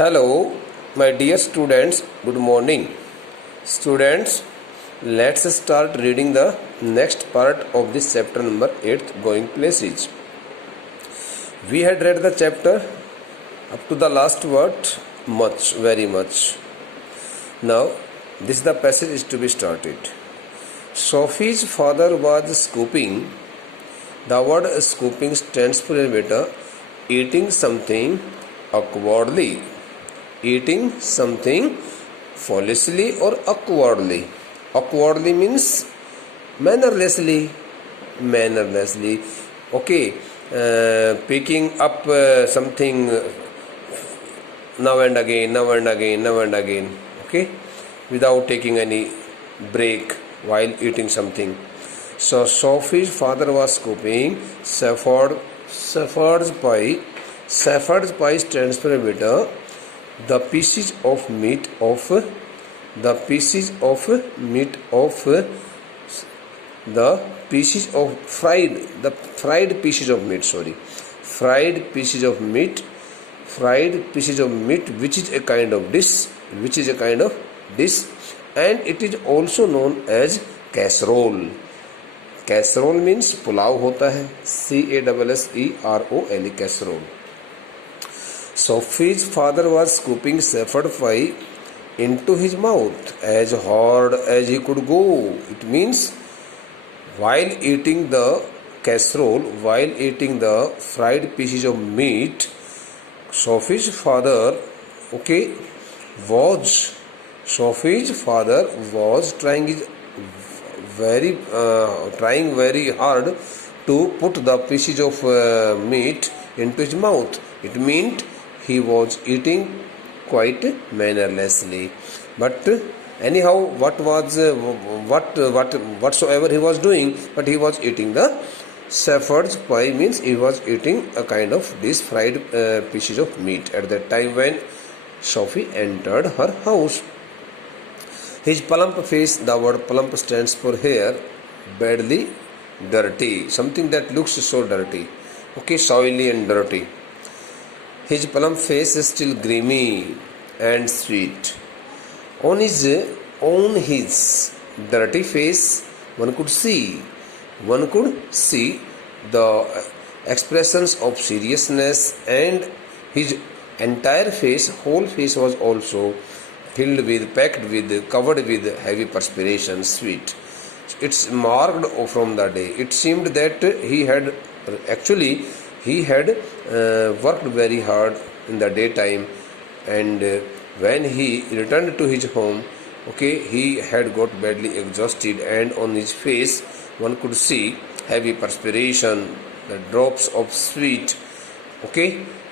Hello, my dear students. Good morning. Students, let's start reading the next part of this chapter number 8, Going Places. We had read the chapter up to the last word, much, very much. Now, this is the passage is to be started. Sophie's father was scooping. The word scooping stands for beta, eating something awkwardly. Eating something foolishly or awkwardly. Awkwardly means mannerlessly. Mannerlessly. Okay. Picking up something now and again, now and again, now and again. Okay. Without taking any break while eating something. So Sophie's father was scooping shepherd's pie. Shepherd's pie stands for beta. The pieces of meat of the pieces of meat of the pieces of fried pieces of meat, fried pieces of meat which is a kind of dish, and it is also known as casserole. Casserole means pulao होता है, CASSEROLE, casserole. Sophie's father was scooping shepherd pie into his mouth as hard as he could go. It means while eating the casserole, while eating the fried pieces of meat, Sophie's father was trying very hard to put the pieces of meat into his mouth. It meant he was eating quite mannerlessly, but anyhow, whatsoever he was doing, but he was eating the shepherd's pie, means he was eating a kind of these fried pieces of meat at that time when Sophie entered her house. His plump face, the word plump stands for hair, badly dirty, something that looks so dirty, soily and dirty. His plump face is still grimy and sweet. On his dirty face, one could see the expressions of seriousness, and his entire whole face was also covered with heavy perspiration, sweat. It's marked from the day. It seemed that he had worked very hard in the daytime, and when he returned to his home, he had got badly exhausted, and on his face one could see heavy perspiration, the drops of sweat.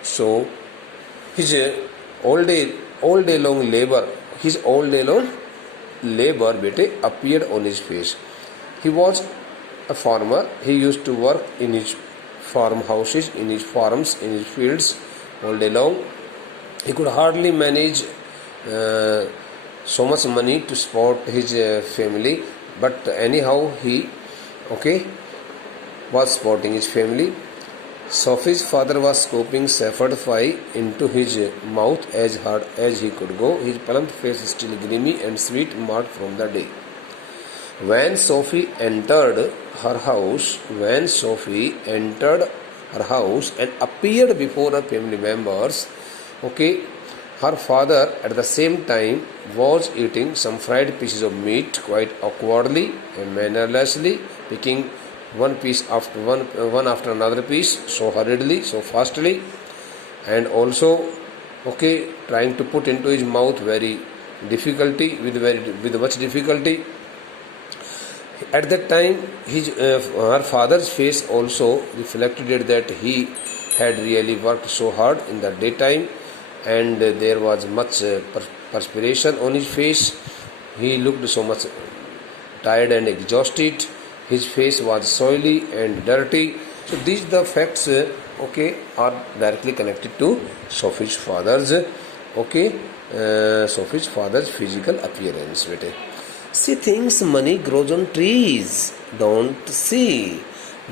So his all day long labor appeared on his face. He was a farmer. He used to work in his farmhouses, in his farms, in his fields all day long. He could hardly manage so much money to support his family, but anyhow he was supporting his family. Sophie's father was scooping shepherd pie into his mouth as hard as he could go. His plump face still grimy and sweat, marked from the day. When Sophie entered her house and appeared before her family members, her father at the same time was eating some fried pieces of meat quite awkwardly and mannerlessly, picking one after another piece, so hurriedly, so fastly, and also trying to put into his mouth with much difficulty. At that time, her father's face also reflected that he had really worked so hard in the daytime, and there was much perspiration on his face. He looked so much tired and exhausted. His face was soily and dirty. So these the facts are directly connected to Sophie's father's physical appearance. She thinks money grows on trees. Don't see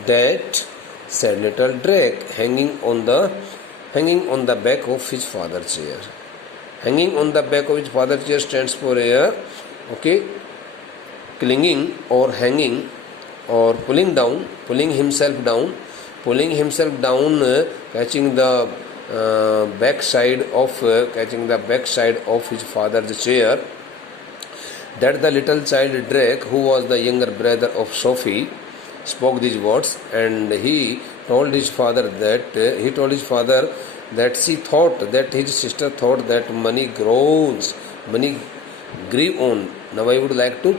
that, said little Drake, hanging on the back of his father's chair. Hanging on the back of his father's chair stands for air. Okay, clinging or hanging or pulling down, pulling himself down, catching the backside of his father's chair. That the little child Drake, who was the younger brother of Sophie, spoke these words, and he told his father that his sister thought that money grew on. Now I would like to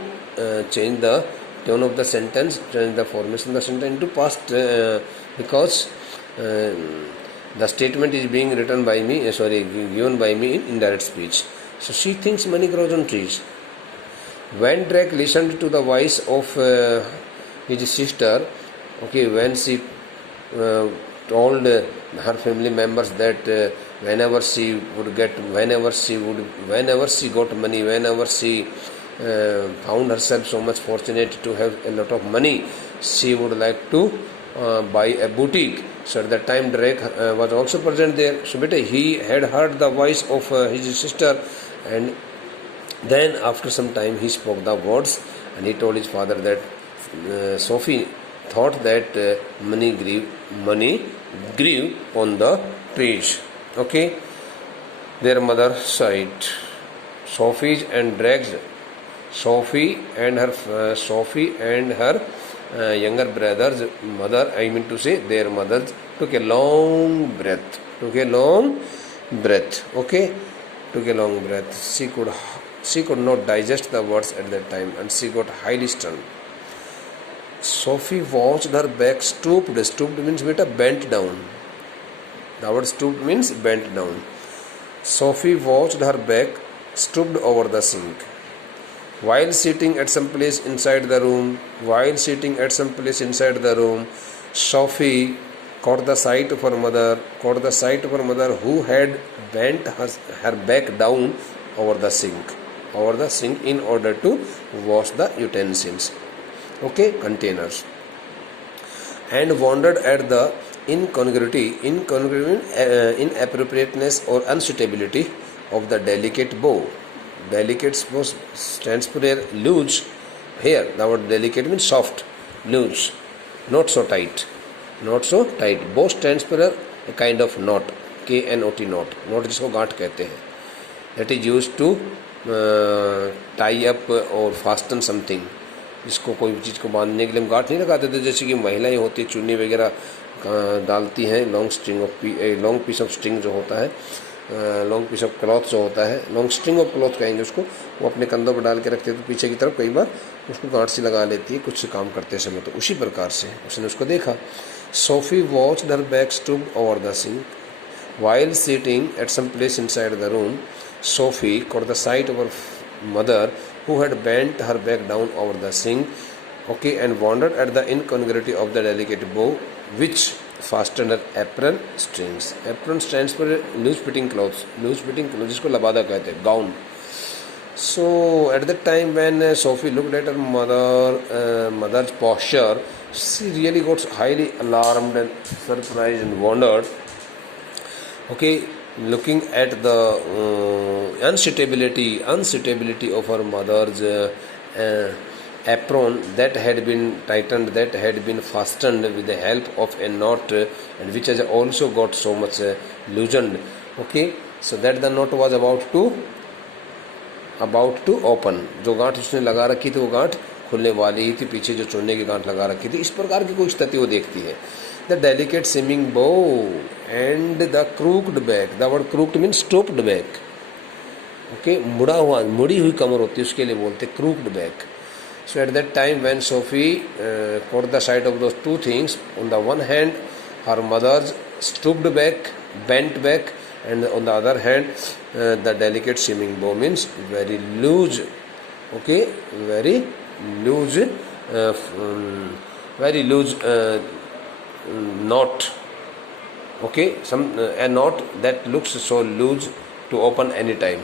change the tone of the sentence, change the formation of the sentence into past, because the statement is being given by me in indirect speech. So she thinks money grows on trees. When Drake listened to the voice of his sister, when she told her family members that whenever she got money, whenever she found herself so much fortunate to have a lot of money, she would like to buy a boutique. So at that time Drake was also present there. So he had heard the voice of his sister, and then after some time he spoke the words, and he told his father that Sophie thought that money grew on the trees. Okay, their mother sighed. Sophie and her younger brother's mother, their mothers, took a long breath. Okay, took a long breath. She could not digest the words at that time, and she got highly stunned. Sophie watched her back stooped. Stooped means bent down. The word stooped means bent down. Sophie watched her back stooped over the sink. While sitting at some place inside the room, Sophie caught the sight of her mother, who had bent her back down over the sink in order to wash the utensils, containers, and wondered at the inappropriateness or unsuitability of the delicate bow. Delicate bow stands for loose. Here the word delicate means soft, loose, not so tight. Bow stands for a kind of knot, knot, knot जिसको गांठ कहते हैं. That is used to tie up or fasten something. इसको कोई चीज़ को बांधने के लिए हम गांठ नहीं लगाते थे, जैसे कि महिलाएं होती है चुन्नी वगैरह डालती हैं. लॉन्ग पीस ऑफ स्ट्रिंग जो होता है, लॉन्ग पीस ऑफ क्लॉथ जो होता है, लॉन्ग स्ट्रिंग ऑफ क्लॉथ कहेंगे उसको, वो अपने कंधों पर डाल के रखते थे पीछे की तरफ. कई बार उसको गांठ सी लगा लेती है कुछ काम करते समय, तो उसी प्रकार से उसने उसको देखा. Sophie watched her back stooped over the sink. While sitting at some place inside the room, Sophie caught the sight of her mother, who had bent her back down over the sink, and wondered at the incongruity of the delicate bow which fastened her apron strings. Apron stands for loose-fitting clothes. Loose-fitting clothes, जिसको लबादा कहते हैं, gown. So at that time when Sophie looked at her mother's posture, she really got highly alarmed and surprised and wondered. Looking at the unsuitability of her mother's apron that had been tightened, that had been fastened with the help of a knot, and which has also got so much loosened. So that the knot was about to open. जो गांठ उसने लगा रखी थी वो गांठ खुलने वाली ही थी, पीछे जो चुनने की गांठ लगा रखी थी. इस प्रकार की कोई स्थिति वो देखती है. The delicate seeming bow and the crooked back. The word crooked means stooped back. मुड़ी हुई कमर होती है, उसके लिए बोलते crooked back. So at that time when Sophie caught the sight of those two things, on the one hand her mother's stooped back, bent back, and on the other hand the delicate seeming bow means very loose, very loose knot, a knot that looks so loose to open any time,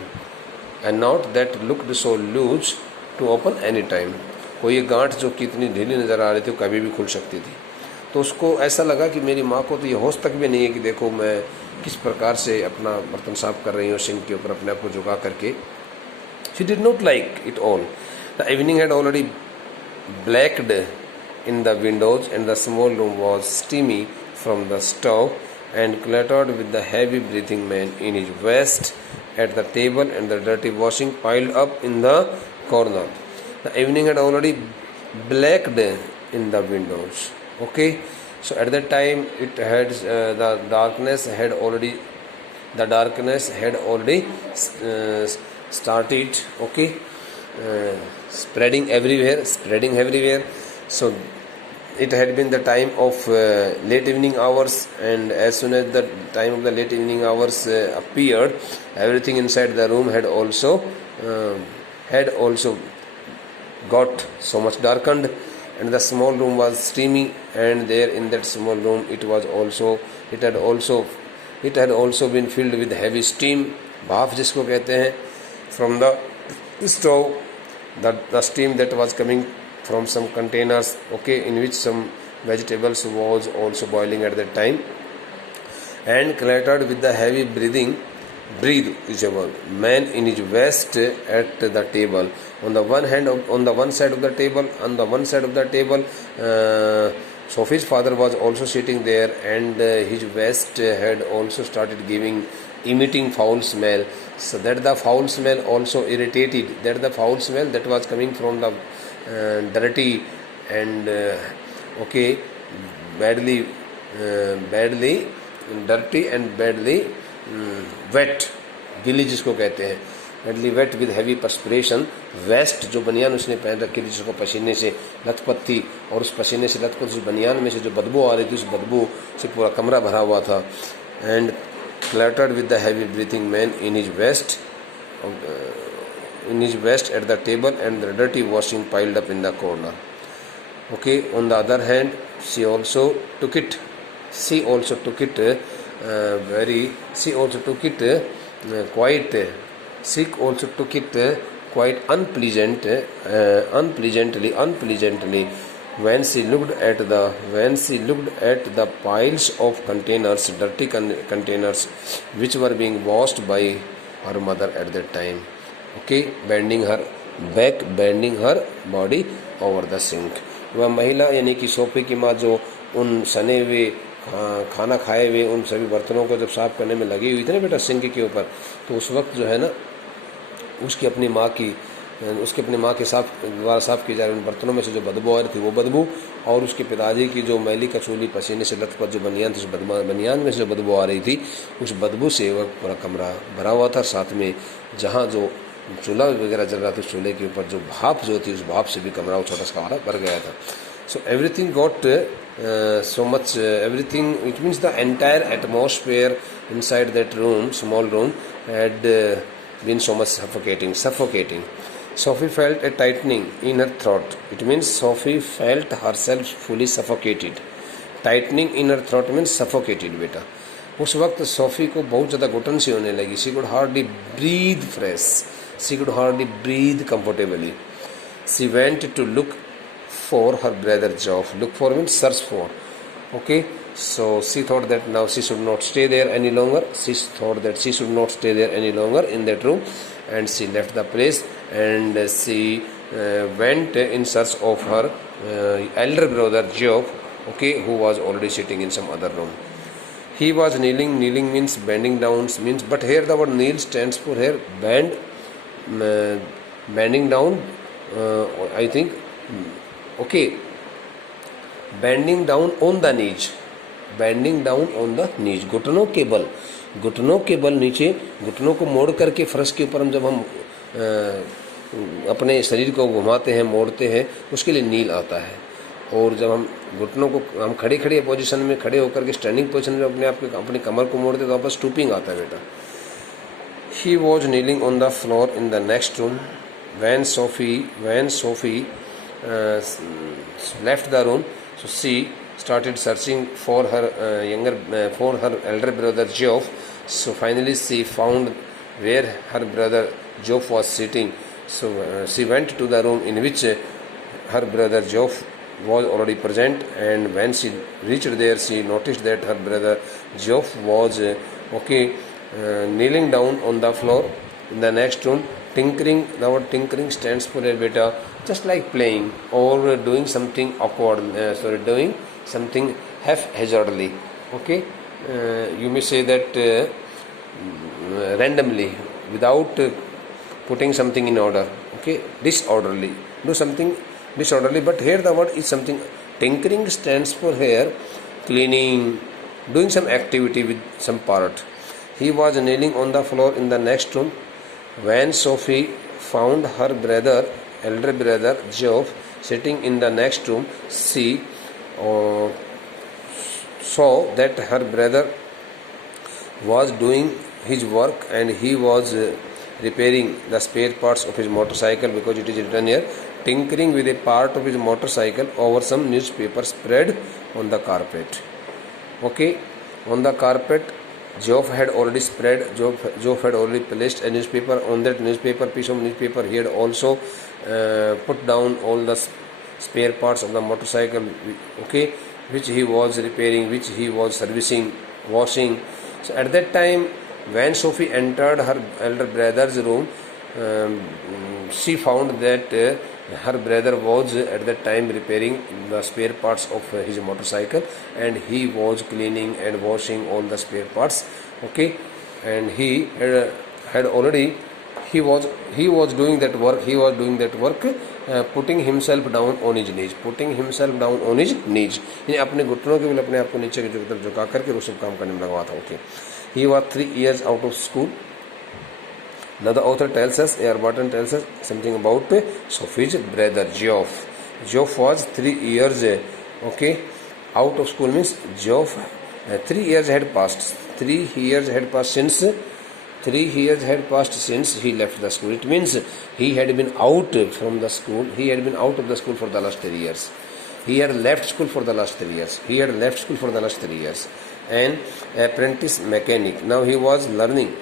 कोई एक गांठ जो कितनी ढीली नज़र आ रही थी, कभी भी खुल सकती थी. तो उसको ऐसा लगा कि मेरी माँ को तो ये होश तक भी नहीं है कि देखो मैं किस प्रकार से अपना बर्तन साफ कर रही हो सिंक के ऊपर अपने आप को झुका करके. She did not like it all. The evening had already blacked in the windows and the small room was steamy from the stove and cluttered with the heavy breathing man in his vest at the table and the dirty washing piled up in the corner. The evening had already blacked in the windows. Okay, so at that time it had the darkness had already started. Okay, spreading everywhere. So it had been the time of late evening hours, and as soon as the time of the late evening hours appeared, everything inside the room had also got so much darkened, and the small room was steamy, and there in that small room it had also been filled with heavy steam, भाप जिसको कहते हैं, from the stove, the steam that was coming from some containers, okay, in which some vegetables was also boiling at that time, and cluttered with the heavy breathable man in his vest at the table. On the one side of the table, Sophie's father was also sitting there, and his vest had also started emitting foul smell, so that the foul smell also irritated, the foul smell that was coming from the dirty and badly dirty and badly wet, गिली जिसको कहते हैं, badly wet with heavy perspiration, vest जो बनियान उसने पहन रखी थी जिसको पसीने से लथपथ थी, और उस पसीने से लथपथ उस बनियान में से जो बदबू आ रही थी उस बदबू से पूरा कमरा भरा हुआ था. And cluttered with the heavy breathing man in his vest at the table and the dirty washing piled up in the corner. Okay, on the other hand, she also took it quite unpleasantly when she looked at the piles of dirty containers which were being washed by her mother at that time. Okay, bending her body over the sink. वह महिला यानी कि Sophie की माँ जो उन सने हुए खाना खाए हुए उन सभी बर्तनों को जब साफ करने में लगी हुई थी ना बेटा सिंक के ऊपर, तो उस वक्त जो है ना उसकी अपनी माँ के द्वारा साफ की जा रही उन बर्तनों में से जो बदबू आ रही थी वो बदबू, और उसके पिताजी की जो मैली कचूली पसीने से लथपथ जो बनियान थी, उस बनियान में से जो बदबू आ रही थी, उस बदबू से वह पूरा कमरा भरा हुआ था. साथ में जहाँ जो चूल्हा वगैरह जल रहा था उस चूल्हे के ऊपर जो भाप जो थी उस भाप से भी कमरा छोटा सा कमरा भर गया था. So everything got it means the entire atmosphere inside that small room had been so much suffocating. Sophie felt a tightening in her throat. It means Sophie felt herself fully suffocated. Tightening in her throat means suffocated बेटा. उस वक्त Sophie को बहुत ज़्यादा घुटन सी होने लगी. She could hardly breathe fresh. She could hardly breathe comfortably. She went to look for her brother Geoff. Look for means search for. Okay, so she thought that now she should not stay there any longer. She thought that she should not stay there any longer in that room, and she left the place, and she went in search of her elder brother Geoff, okay, who was already sitting in some other room. He was kneeling. Kneeling means bending down means, but here the word kneel stands for here bend, bending down. I think. Okay, bending down on the knees, घुटनों के बल नीचे, घुटनों को मोड़ करके फर्श के ऊपर हम जब हम अपने शरीर को घुमाते हैं मोड़ते हैं उसके लिए नील आता है. और जब हम घुटनों को हम खड़े पोजीशन में खड़े होकर के स्टैंडिंग पोजीशन में अपनी कमर को मोड़ते तो वहाँ पर स्टूपिंग आता है बेटा. He was kneeling on the floor in the next room when Sophie left the room. So she started searching for her elder brother Geoff. So finally she found where her brother Geoff was sitting. So she went to the room in which her brother Geoff was already present, and when she reached there she noticed that her brother Geoff was okay, kneeling down on the floor in the next room. Tinkering, the word tinkering stands for a beta, just like playing or doing something awkward, doing something haphazardly, okay. You may say that randomly, without putting something in order, okay, disorderly, do something disorderly, but here the word is something. Tinkering stands for here cleaning, doing some activity with some part. He was kneeling on the floor in the next room when Sophie found her elder brother Geoff, sitting in the next room. She uh, saw that her brother was doing his work and he was repairing the spare parts of his motorcycle, because it is written here tinkering with a part of his motorcycle over some newspaper spread on the carpet. Okay, on the carpet, Geoff had already placed a newspaper. On that piece of newspaper, he had also put down all the spare parts of the motorcycle, okay, which he was repairing, which he was servicing, washing. So at that time, when Sophie entered her elder brother's room, she found that her brother was at that time repairing the spare parts of his motorcycle, and he was cleaning and washing all the spare parts, okay. And he had already he was doing that work, putting himself down on his knees, यानी अपने घुटनों के बल अपने आप को नीचे की तरफ झुका करके वो सब काम करने में लगा था, okay. He was 3 years out of school. Now the author tells us, A.R. Barton tells us something about Sophie's brother Geoff. Geoff was 3 years, okay, out of school, means Geoff 3 years had passed. 3 years had passed since he left the school. It means he had been out from the school. He had been out of the school for the last 3 years. He had left school for the last 3 years. An apprentice mechanic. Now he was learning.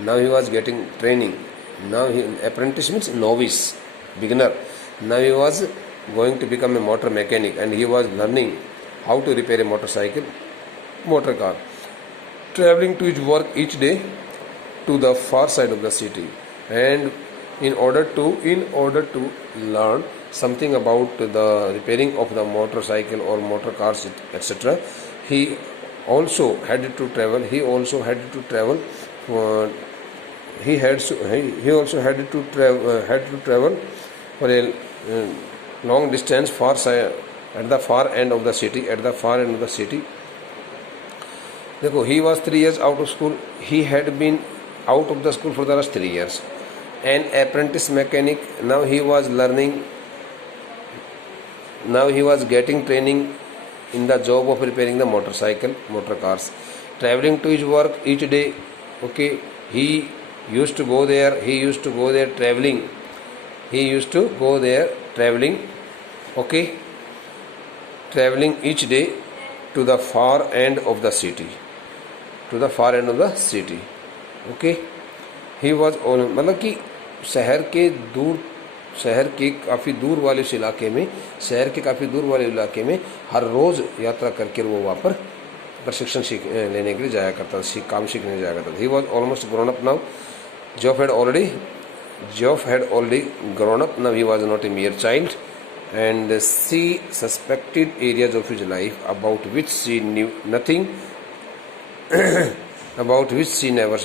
Now he was getting training. Apprentice means novice, beginner. Now he was going to become a motor mechanic, and he was learning how to repair a motor car. Traveling to his work each day to the far side of the city, and in order to learn something about the repairing of the motorcycle or motor cars, etc., he also had to travel. He also had to travel for a long distance at the far end of the city. देखो, he was 3 years out of school. He had been out of the school for the last 3 years. An apprentice mechanic. Now he was learning. Now he was getting training in the job of repairing the motor cars. Traveling to his work each day. Okay, he used to go there traveling. Okay, traveling each day to the far end of the city. Okay, he was मतलब कि शहर के काफ़ी दूर वाले उस इलाके में, हर रोज़ यात्रा करके वो वहाँ पर प्रशिक्षण लेने के लिए जाया करता था, काम सीखने जाया करता था. He was almost grown up now. Geoff had already grown up. Now he was not a mere child, and she suspected areas of his life about which she knew nothing, about which he never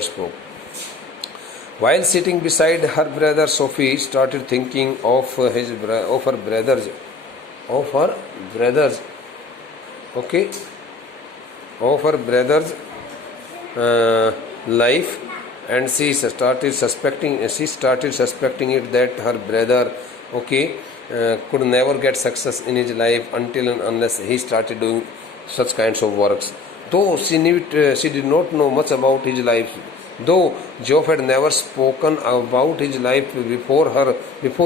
spoke. While sitting beside her brother, Sophie started thinking of her brothers, okay, of her brother's life, and she started suspecting it that her brother, okay, could never get success in his life until and unless he started doing such kinds of works. Though she did not know much about his life. Though Geoff had never spoken about his life before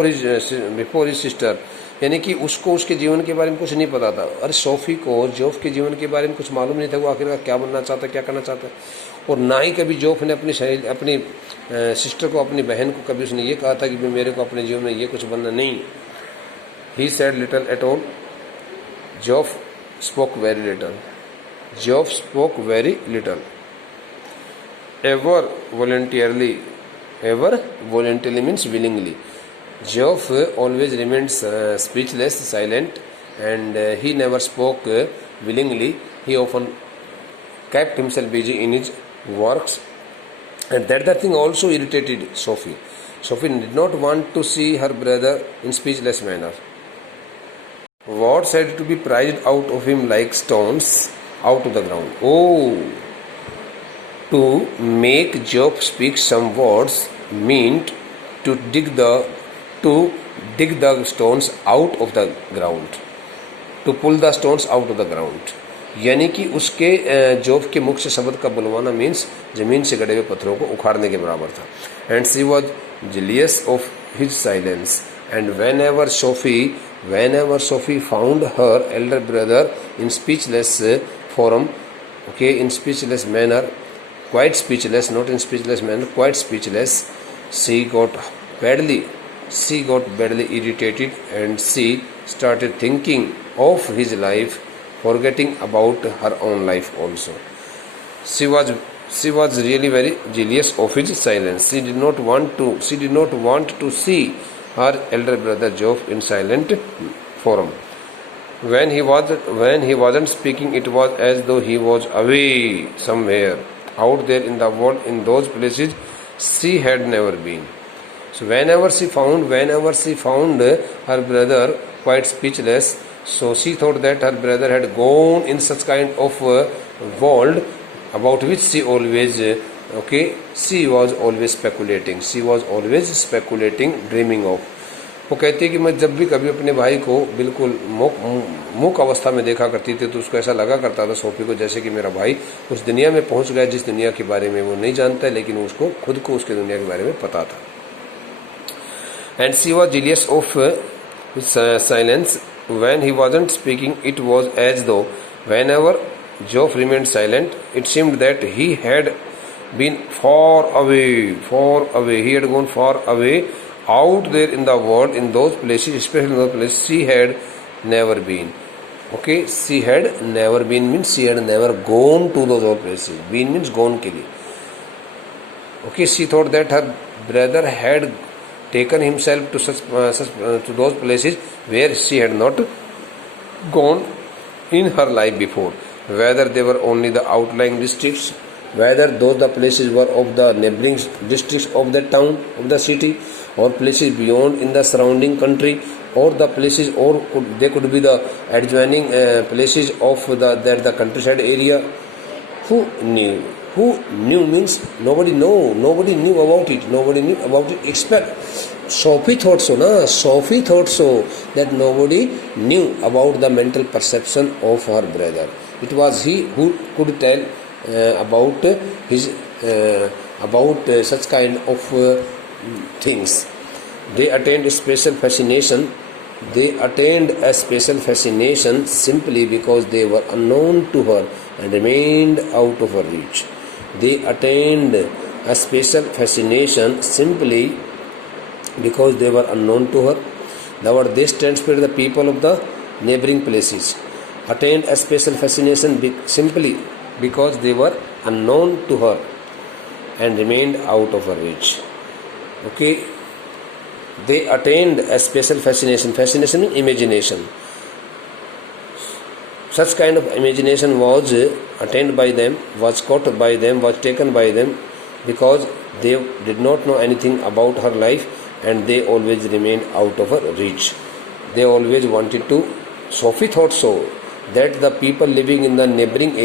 his sister, यानी कि उसको उसके जीवन के बारे में कुछ नहीं पता था. अरे सोफी को जोफ के जीवन के बारे में कुछ मालूम नहीं था, वो आखिरकार क्या बनना चाहता, क्या करना चाहता. और ना ही कभी जोफ ने अपनी सिस्टर को, अपनी बहन को कभी उसने ये कहा था कि मेरे को अपने जीवन में ये कुछ बनना नहीं. He said little at all. Geoff spoke very little. ever voluntarily. Ever voluntarily means willingly. Job always remained speechless, silent, and he never spoke willingly. He often kept himself busy in his works, and that thing also irritated Sophie. Sophie did not want to see her brother in speechless manner. Words had to be prized out of him like stones out of the ground. Oh, to make Job speak some words meant to dig the stones out of the ground, to pull the stones out of the ground. यानी कि उसके job के मुख से शब्द का बुलवाना means जमीन से गड़े हुए पत्थरों को उखाड़ने के बराबर था. And she was jealous of his silence. And whenever Sophie found her elder brother in speechless form, okay, in speechless manner, quite speechless, not in speechless manner, quite speechless, she got badly irritated, and she started thinking of his life, forgetting about her own life also. She was really very jealous of his silence. She did not want to see her elder brother Job in silent form. When he wasn't speaking, it was as though he was away somewhere out there in the world, in those places she had never been. So whenever she found her brother quite speechless, so she thought that her brother had gone in such kind of world about which she was always speculating, dreaming of. वो कहती है कि मैं जब भी कभी अपने भाई को बिल्कुल मूक अवस्था में देखा करती थी तो उसको ऐसा लगा करता था सोफी को जैसे कि मेरा भाई उस दुनिया में पहुंच गया जिस दुनिया के बारे में वो नहीं जानता है, लेकिन उसको खुद को उसके दुनिया के बारे में पता था. And she was jealous of silence. When he wasn't speaking, it was as though whenever Job remained silent, it seemed that he had been far away. He had gone far away out there in the world, in those places, especially in those places she had never been. Okay, she had never been means she had never gone to those all places. Been means gone ke liye. Okay, she thought that her brother had taken himself to to those places where she had not gone in her life before. Whether they were only the outlying districts, whether those the places were of the neighboring districts of the town, of the city, or places beyond in the surrounding country, or the places, or they could be the adjoining places of the countryside area. Who knew? Who knew means nobody knew about it except Sophie thought so that nobody knew about the mental perception of her brother. It was he who could tell about such kind of things. They attained a special fascination simply because they were unknown to her and remained out of her reach. They attained a special fascination simply because they were unknown to her. The word they stands for the people of the neighboring places. Attained a special fascination simply because they were unknown to her and remained out of her reach. Okay, they attained a special fascination. Fascination means imagination. Such kind of imagination was attained by them, was caught by them, was taken by them because they did not know anything about her life and they always remained out of her reach. They always wanted to. Sophie thought so that the people living in the neighboring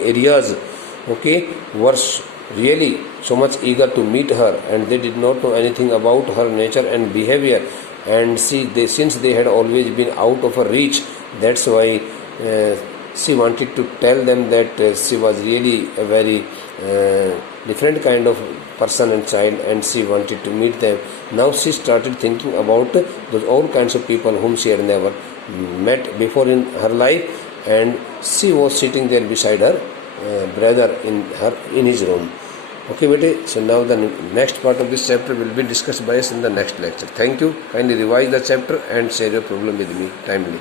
areas, okay, were really so much eager to meet her, and they did not know anything about her nature and behavior. And since they had always been out of her reach, that's why she wanted to tell them that she was really a very different kind of person and child, and she wanted to meet them. Now she started thinking about those all kinds of people whom she had never met before in her life, and she was sitting there beside her brother in his room. Okay, bete. So now the next part of this chapter will be discussed by us in the next lecture. Thank you. Kindly revise the chapter and share your problem with me timely.